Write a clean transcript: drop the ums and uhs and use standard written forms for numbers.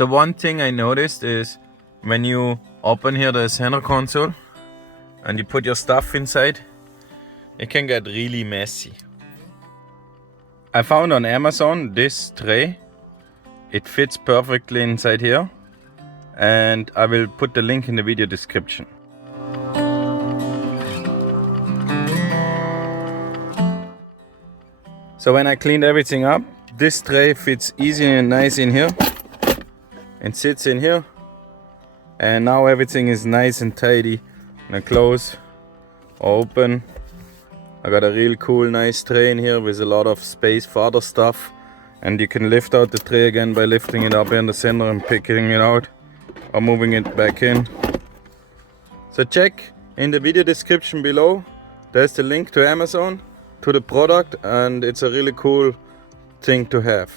So one thing I noticed is when you open here the center console and you put your stuff inside, it can get really messy. I found on Amazon this tray. It fits perfectly inside here, and I will put the link in the video description. So when I cleaned everything up, this tray fits easy and nice in here and sits in here, and now everything is nice and tidy. And I close or open. I got a real cool nice tray in here with a lot of space for other stuff, and you can lift out the tray again by lifting it up in the center and picking it out or moving it back in. So check in the video description below, there's the link to Amazon, to the product, and it's a really cool thing to have.